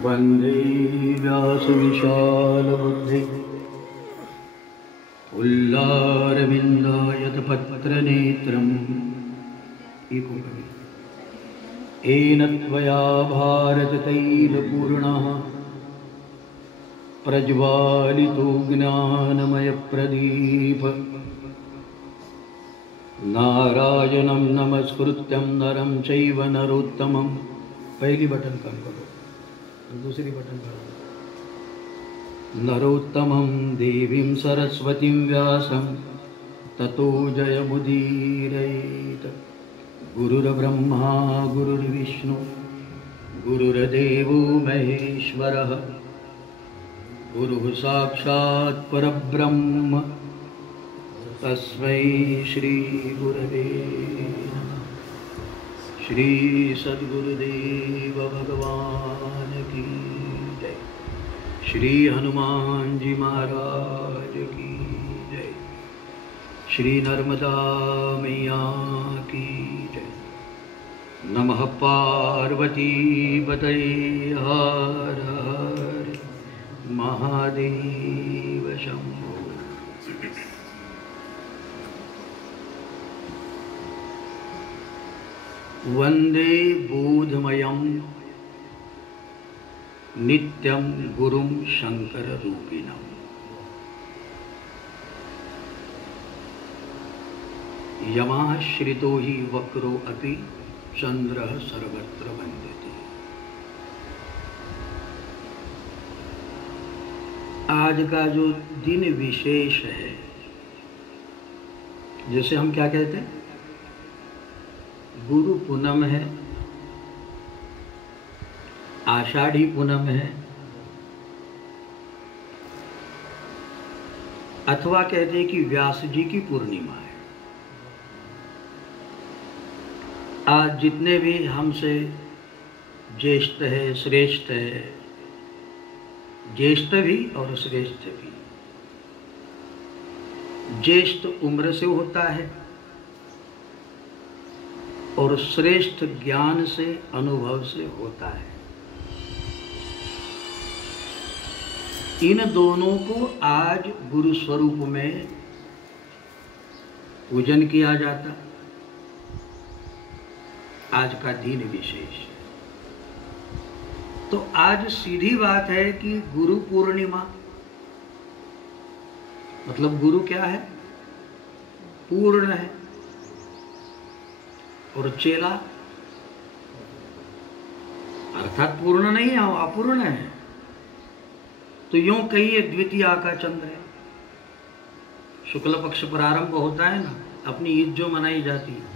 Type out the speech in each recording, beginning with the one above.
वन्दे व्यासविशालबुद्धि पुल्लारविन्दायतपत्रनेत्रम् येन त्वया भारततैलपूर्णः प्रज्वालितो ज्ञानमयप्रदीप नारायणं नमस्कृत्यं नरं चैव नरोत्तमं। पहली बटन कम करो, दूसरी बटन करो। नरोत्तमं देवीं सरस्वतीं व्यासं ततो जयमुदीरयेत्। गुरुर्ब्रह्मा गुरुर्विष्णु गुरुर्देवो महेश्वरः गुरुः साक्षात् परब्रह्म तस्मै श्री गुरवे नमः। श्री सद्गुरुदेव भगवान की जय। श्री हनुमान जी महाराज की जय। श्री नर्मदा मैया की जय। नमः पार्वती पतये हर हर महादेव शंभो। वंदे बोधमयं नित्यं गुरुं शंकर रूपिणम्। यमाश्रितो हि वक्रो अपि चंद्रः सर्वत्र वंद्यते। आज का जो दिन विशेष है, जैसे हम क्या कहते हैं, गुरु पूनम है, आषाढ़ी पूनम है, अथवा कहते हैं कि व्यास जी की पूर्णिमा है। आज जितने भी हमसे ज्येष्ठ है, श्रेष्ठ है, ज्येष्ठ भी और श्रेष्ठ भी। ज्येष्ठ उम्र से होता है और श्रेष्ठ ज्ञान से, अनुभव से होता है। इन दोनों को आज गुरु स्वरूप में पूजन किया जाता। आज का दिन विशेष। तो आज सीधी बात है कि गुरु पूर्णिमा, मतलब गुरु क्या है? पूर्ण है। और चेला अर्थात पूर्ण नहीं है, अपूर्ण है। तो यूं कहिए द्वितीया का चंद्र है। शुक्ल पक्ष प्रारंभ होता है ना, अपनी ईद जो मनाई जाती है,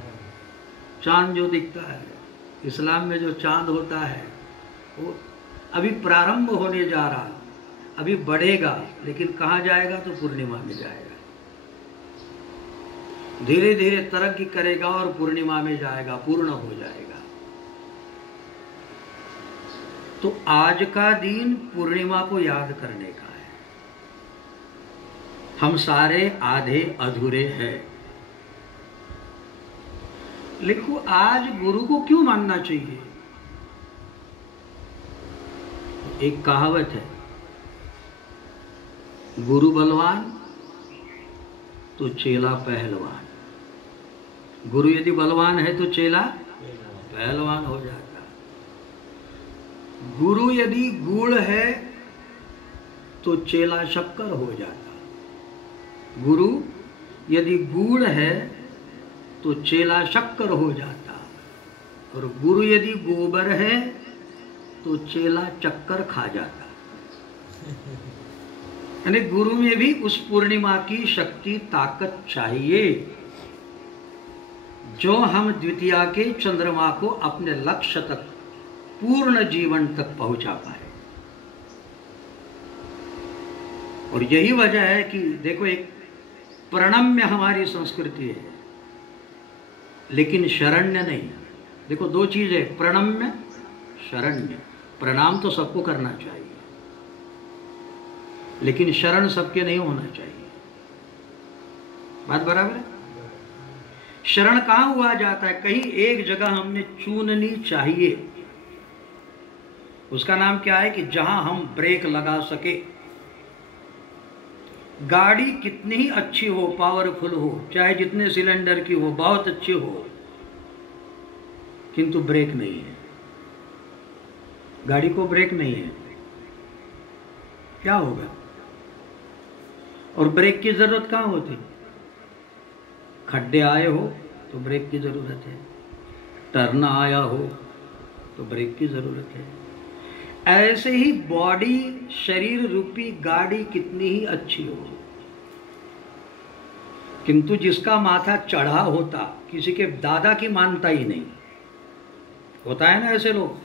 चांद जो दिखता है, इस्लाम में जो चांद होता है वो अभी प्रारंभ होने जा रहा, अभी बढ़ेगा, लेकिन कहाँ जाएगा? तो पूर्णिमा में जाएगा। धीरे धीरे तरक्की करेगा और पूर्णिमा में जाएगा, पूर्ण हो जाएगा। तो आज का दिन पूर्णिमा को याद करने का है। हम सारे आधे अधूरे हैं। लिखो, आज गुरु को क्यों मानना चाहिए? एक कहावत है, गुरु बलवान तो चेला पहलवान। गुरु यदि बलवान है तो चेला पहलवान हो जाता। गुरु यदि गुड़ है तो चेला शक्कर हो जाता। गुरु यदि गुड़ है तो चेला शक्कर हो जाता। और गुरु यदि गोबर है तो चेला चक्कर खा जाता। यानी गुरु में भी उस पूर्णिमा की शक्ति, ताकत चाहिए जो हम द्वितीया के चंद्रमा को अपने लक्ष्य तक, पूर्ण जीवन तक पहुंचा पाए। और यही वजह है कि देखो, एक प्रणम्य हमारी संस्कृति है, लेकिन शरण्य नहीं। देखो, दो चीज है, प्रणम्य, शरण्य। प्रणाम तो सबको करना चाहिए, लेकिन शरण सबके नहीं होना चाहिए। बात बराबर है? शरण कहाँ हुआ जाता है? कहीं एक जगह हमने चूननी चाहिए। उसका नाम क्या है कि जहां हम ब्रेक लगा सके। गाड़ी कितनी ही अच्छी हो, पावरफुल हो, चाहे जितने सिलेंडर की हो, बहुत अच्छी हो, किंतु ब्रेक नहीं है, गाड़ी को ब्रेक नहीं है, क्या होगा? और ब्रेक की जरूरत कहाँ होती? खड्डे आए हो तो ब्रेक की जरूरत है, टर्न आया हो तो ब्रेक की जरूरत है। ऐसे ही बॉडी, शरीर रूपी गाड़ी कितनी ही अच्छी हो, किंतु जिसका माथा चढ़ा होता, किसी के दादा की मानता ही नहीं, होता है ना ऐसे लोग,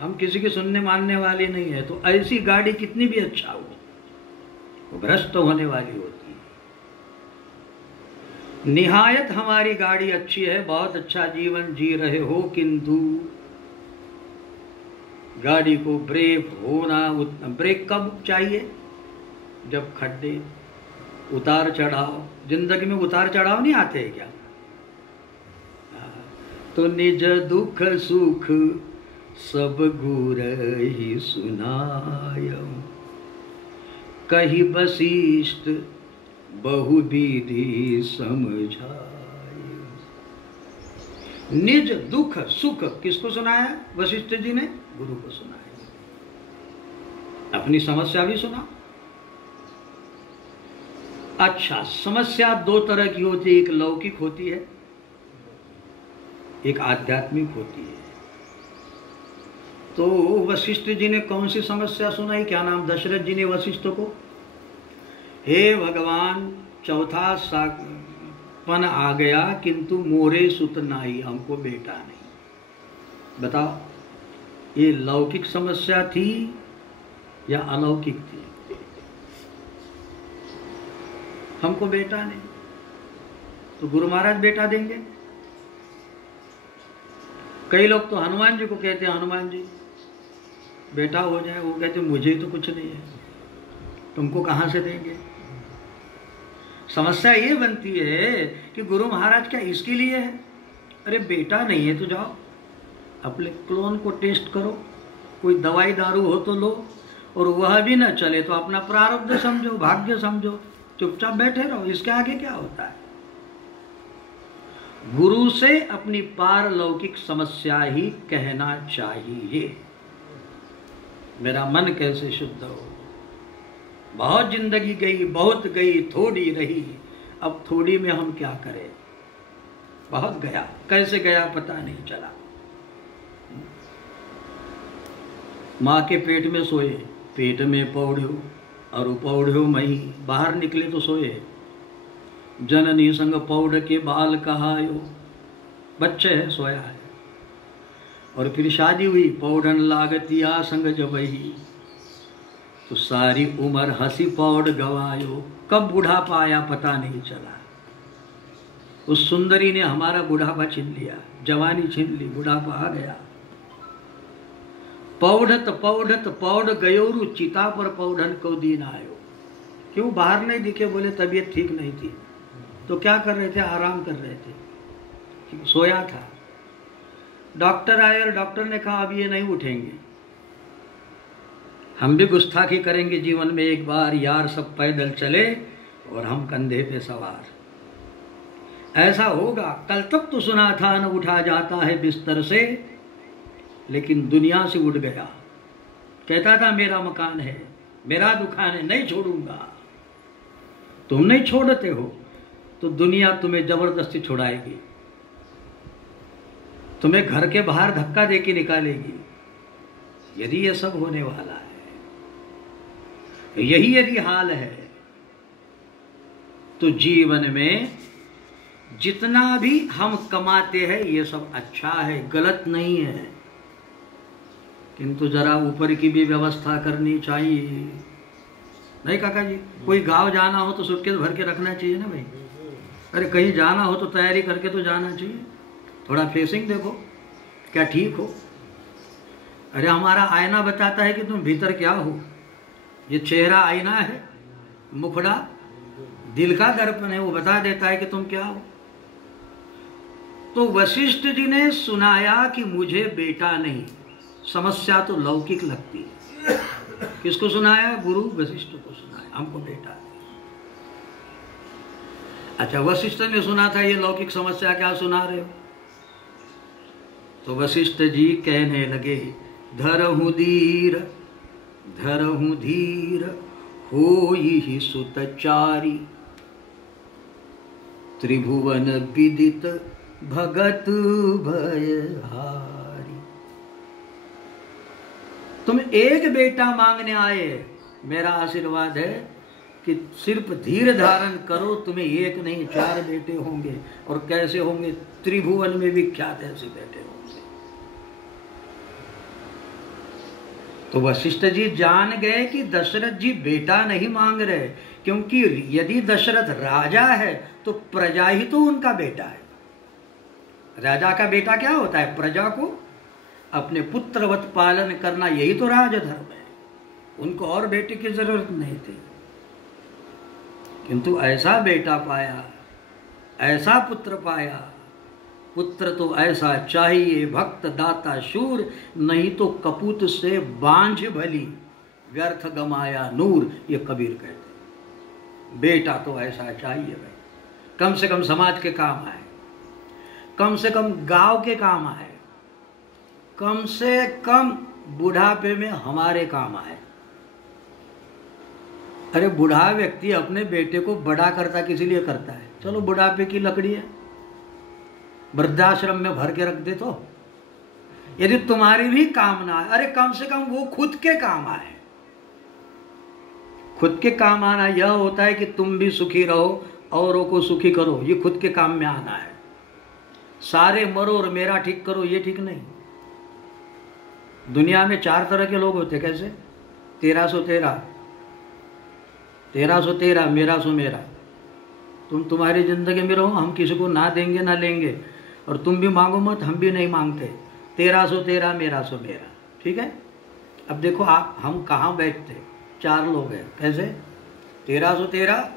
हम किसी की सुनने मानने वाली नहीं है, तो ऐसी गाड़ी कितनी भी अच्छा हो वो भ्रष्ट होने वाली होती है। निहायत हमारी गाड़ी अच्छी है, बहुत अच्छा जीवन जी रहे हो, किंतु गाड़ी को ब्रेक होना, ब्रेक कब चाहिए? जब खड्डे, उतार चढ़ाव, जिंदगी में उतार चढ़ाव नहीं आते हैं क्या? तो निज दुख सुख सब गुर ही सुनायौ, कही वशिष्ठ बहु विधि समझाय। निज दुख सुख किसको सुनाया? वशिष्ठ जी ने गुरु को सुनाया। अपनी समस्या भी सुना। अच्छा, समस्या दो तरह की होती है, एक लौकिक होती है, एक आध्यात्मिक होती है। तो वशिष्ठ जी ने कौन सी समस्या सुनाई? क्या नाम? दशरथ जी ने वशिष्ठ को, हे भगवान, चौथा पन आ गया, किंतु मोरे सुत नाई, हमको बेटा नहीं। बताओ, ये लौकिक समस्या थी या अलौकिक थी? हमको बेटा नहीं, तो गुरु महाराज बेटा देंगे। कई लोग तो हनुमान जी को कहते हैं, हनुमान जी बेटा हो जाए, वो कहते मुझे तो कुछ नहीं है, तुमको कहां से देंगे? समस्या ये बनती है कि गुरु महाराज क्या इसके लिए है? अरे बेटा नहीं है तो जाओ अपने क्लोन को टेस्ट करो, कोई दवाई दारू हो तो लो, और वह भी ना चले तो अपना प्रारब्ध समझो, भाग्य समझो, चुपचाप बैठे रहो, इसके आगे क्या होता है? गुरु से अपनी पारलौकिक समस्या ही कहना चाहिए। मेरा मन कैसे शुद्ध हो, बहुत जिंदगी गई, बहुत गई, थोड़ी रही, अब थोड़ी में हम क्या करें? बहुत गया, कैसे गया पता नहीं चला। माँ के पेट में सोए, पेट में पौड़्यो और पौड़्यो मही, बाहर निकले तो सोए, जननी संग पौड़ के बाल कहायो, बच्चे है सोया है। और फिर शादी हुई, पौड़न लागतिया संग जबही, तो सारी उम्र हंसी पौड़ गवायो, कब बुढ़ापा आया पता नहीं चला। उस सुंदरी ने हमारा बुढ़ापा छीन लिया, जवानी छीन ली, बुढ़ापा आ गया। पौढ़त पौढ़त पौड़ गयोरु, चिता पर पौढ़न को दिन आयो। क्यों बाहर नहीं दिखे? बोले तबीयत ठीक नहीं थी। तो क्या कर रहे थे? आराम कर रहे थे, सोया था। डॉक्टर आए और डॉक्टर ने कहा अब ये नहीं उठेंगे। हम भी गुस्ताखी करेंगे जीवन में एक बार, यार सब पैदल चले और हम कंधे पे सवार। ऐसा होगा। कल तक तो सुना था न उठा जाता है बिस्तर से, लेकिन दुनिया से उठ गया। कहता था मेरा मकान है, मेरा दुकान है, नहीं छोड़ूंगा। तुम नहीं छोड़ते हो तो दुनिया तुम्हें जबरदस्ती छुड़ाएगी, तुम्हें घर के बाहर धक्का देके निकालेगी। यदि ये सब होने वाला है, यही यदि हाल है, तो जीवन में जितना भी हम कमाते हैं ये सब अच्छा है, गलत नहीं है, किंतु जरा ऊपर की भी व्यवस्था करनी चाहिए। नहीं काका जी, कोई गांव जाना हो तो सूटकेस भर के रखना चाहिए ना भाई। अरे कहीं जाना हो तो तैयारी करके तो जाना चाहिए। थोड़ा फेसिंग देखो क्या ठीक हो। अरे हमारा आईना बताता है कि तुम भीतर क्या हो। ये चेहरा आईना है, मुखड़ा दिल का दर्पण है, वो बता देता है कि तुम क्या हो। तो वशिष्ठ जी ने सुनाया कि मुझे बेटा नहीं, समस्या तो लौकिक लगती है। किसको सुनाया? गुरु वशिष्ठ को सुनाया, हमको बेटा है। अच्छा, वशिष्ठ ने सुना था, ये लौकिक समस्या क्या सुना रहे हो? तो वशिष्ठ जी कहने लगे, धरहु धीर होई सुतचारी, त्रिभुवन विदित भगत भयहारी। तुम एक बेटा मांगने आए, मेरा आशीर्वाद है कि सिर्फ धीर धारण करो, तुम्हें एक नहीं 4 बेटे होंगे। और कैसे होंगे? त्रिभुवन में विख्यात ऐसे बेटे होंगे। तो वशिष्ठ जी जान गए कि दशरथ जी बेटा नहीं मांग रहे, क्योंकि यदि दशरथ राजा है तो प्रजा ही तो उनका बेटा है। राजा का बेटा क्या होता है? प्रजा को अपने पुत्रवत पालन करना, यही तो राजधर्म है। उनको और बेटे की जरूरत नहीं थी, किंतु ऐसा बेटा पाया, ऐसा पुत्र पाया। पुत्र तो ऐसा चाहिए, भक्त दाता शूर, नहीं तो कपूत से बांझ भली, व्यर्थ गमाया नूर, ये कबीर कहते। बेटा तो ऐसा चाहिए भाई, कम से कम समाज के काम आए, कम से कम गांव के काम आए, कम से कम बुढ़ापे में हमारे काम आए। अरे बूढ़ा व्यक्ति अपने बेटे को बड़ा करता किस लिए करता है? चलो बुढ़ापे की लकड़ी है, वृद्धाश्रम में भर के रख दे। तो यदि तुम्हारी भी काम ना आए, अरे कम से कम वो खुद के काम आए। खुद के काम आना यह होता है कि तुम भी सुखी रहो, औरों को सुखी करो, ये खुद के काम में आना है। सारे मरो और मेरा ठीक करो, ये ठीक नहीं। दुनिया में 4 तरह के लोग होते। कैसे? 1313 मेरा सो मेरा। तुम तुम्हारी जिंदगी में रहो, हम किसी को ना देंगे ना लेंगे, और तुम भी मांगो मत, हम भी नहीं मांगते। 1313 मेरा सो मेरा। ठीक है? अब देखो आप, हम कहाँ बैठते? 4 लोग हैं। कैसे? 1313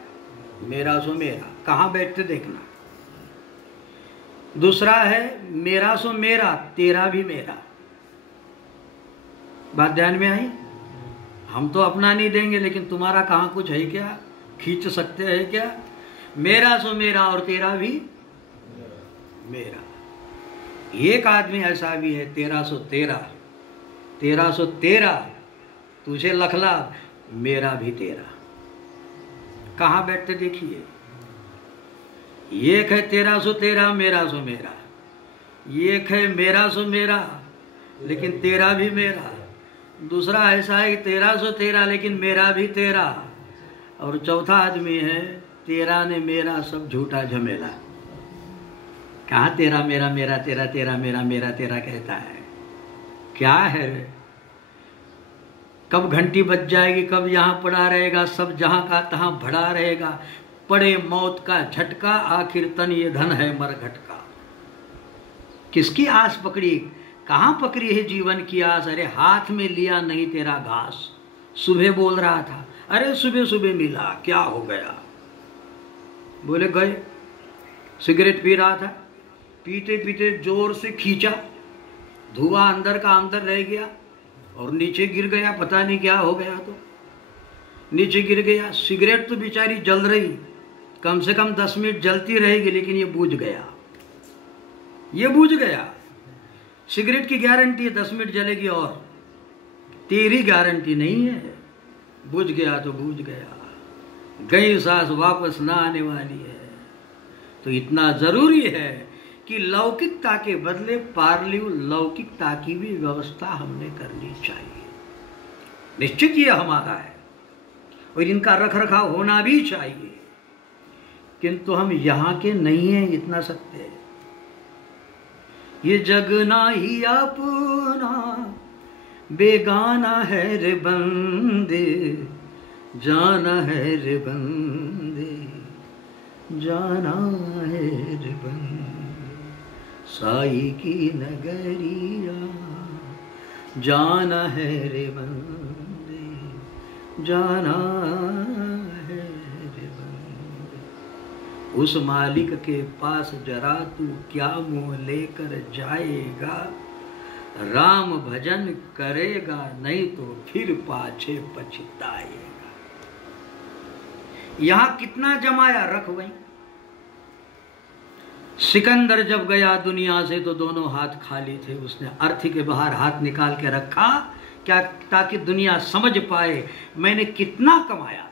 मेरा सो मेरा, कहाँ बैठते देखना। दूसरा है मेरा सो मेरा, तेरा भी मेरा। बात ध्यान में आई? हम तो अपना नहीं देंगे, लेकिन तुम्हारा कहाँ कुछ है क्या? खींच सकते हैं क्या? मेरा सो मेरा और तेरा भी मेरा। एक आदमी ऐसा भी है, 1313 तुझे लखला, मेरा भी तेरा। कहाँ बैठते देखिए। एक है 1313 मेरा सो मेरा, एक है मेरा सो मेरा लेकिन तेरा भी मेरा। दूसरा ऐसा है 1313 लेकिन मेरा भी तेरा। और चौथा आदमी है, तेरा ने मेरा सब झूठा झमेला। कहाँ तेरा मेरा, मेरा तेरा, तेरा मेरा, मेरा तेरा कहता है। क्या है? कब घंटी बज जाएगी, कब यहाँ पड़ा रहेगा, सब जहाँ का तहाँ भड़ा रहेगा। पड़े मौत का झटका, आखिर तन ये धन है मरघट का। किसकी आस पकड़ी? कहाँ पकड़ी है जीवन की आस? अरे हाथ में लिया नहीं तेरा घास। सुबह बोल रहा था, अरे सुबह सुबह मिला, क्या हो गया? बोले गए। सिगरेट पी रहा था, पीते पीते जोर से खींचा, धुआं अंदर का अंदर रह गया और नीचे गिर गया। पता नहीं क्या हो गया, तो नीचे गिर गया। सिगरेट तो बेचारी जल रही, कम से कम 10 मिनट जलती रहेगी, लेकिन ये बुझ गया। ये बुझ गया। सिगरेट की गारंटी है 10 मिनट जलेगी, और तेरी गारंटी नहीं है। बुझ गया तो बुझ गया, गई सांस वापस ना आने वाली है। तो इतना जरूरी है कि लौकिकता के बदले पारलिव लौकिकता की भी व्यवस्था हमने करनी चाहिए। निश्चित ये हमारा है और इनका रख रखाव होना भी चाहिए, किंतु हम यहाँ के नहीं हैं, इतना सत्य है। ये जग ना ही अपना बेगाना है रे बंदे, जाना है रे बंदे, जाना है रे बंदे, साई की नगरिया, जाना है रे बंदे, जाना है रे बंदे। उस मालिक के पास जरा तू क्या मुँह लेकर जाएगा, राम भजन करेगा नहीं तो फिर पाछे पछताएगा। यहां कितना जमाया रख वहीं। सिकंदर जब गया दुनिया से तो दोनों हाथ खाली थे। उसने अर्थी के बाहर हाथ निकाल के रखा क्या, ताकि दुनिया समझ पाए मैंने कितना कमाया।